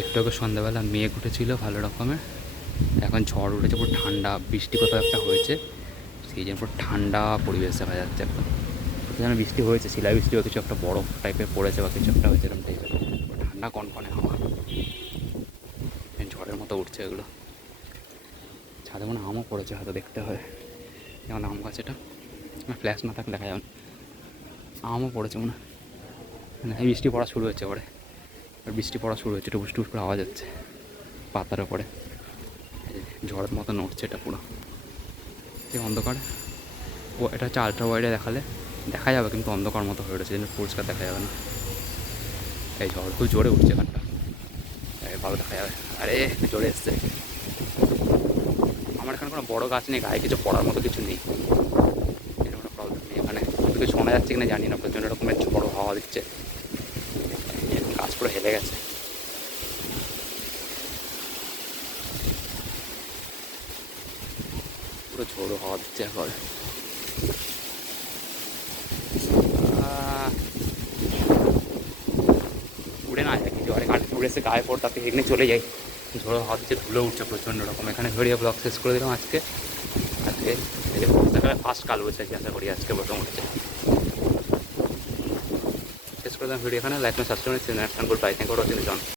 একটু আগে সন্ধ্যাবেলা মেঘ উঠেছিল ভালো রকমের, এখন ঝড় উঠেছে, পুরো ঠান্ডা, বৃষ্টি কোথাও একটা হয়েছে, সেই জন্য পুরো ঠান্ডা পরিবেশ দেখা যাচ্ছে একদম। যেখানে বৃষ্টি হয়েছে, শিলা বৃষ্টি বা কিছু একটা বরফ টাইপের পড়েছে বা কিছু একটা হয়েছে এরকম টাইপের, ঠান্ডা কনকনে হাওয়া, ঝড়ের মতো উঠছে এগুলো। ছাদে মনে আমও পড়েছে, হয়তো দেখতে হয়, যেমন আম গাছ, এটা ফ্ল্যাশ না থাকলে দেখা যাবে না। আমও পড়েছে মনে হয়, এই বৃষ্টি পড়া শুরু হয়েছে পরে, বৃষ্টি পড়া শুরু হয়েছে, টুপুস টুপুস করে আওয়াজ হচ্ছে পাতার ওপরে, ঝড়ের মতো নড়ছে এটা পুরো। এই অন্ধকার, ও এটা হচ্ছে আলট্রা ওয়াইডে দেখালে দেখা যাবে, কিন্তু অন্ধকার মতো হয়ে উঠেছে, কিন্তু পরিষ্কার দেখা যাবে না। এই ঝড় খুব জোরে উঠছে এখানটা, ভালো দেখা যাবে। আরে জোরে এসছে। আমার এখানে কোনো বড় গাছ নেই, গায়ে কিছু পড়ার মতো কিছু নেই, এটা কোনো প্রবলেম নেই এখানে। কিছু শোনা যাচ্ছে কিনা জানি না, প্রচণ্ড রকমের ঝড় হাওয়া দিচ্ছে, গাছ পুরো হেলে গেছে। পুরো ঝোড়ো হাওয়া দিচ্ছে একবার। উড়ে না যায়, কিছু আরে কাঠে উড়ে এসে গায়ে পড়, তাতে এখানে চলে যাই, ঝোড়ো হাওয়া দিচ্ছে, ধুলো উঠছে প্রচণ্ড রকম। এখানে ধরিয়ে ব্লগ শেষ করে দিলাম আজকে। আজকে ফার্স্ট কালবৈশাখী, আশা করি আজকে প্রথম হচ্ছে। শেষ করে দিলাম ভিডিও এখানে। Like subscribe channel good bye, thank you for watching John.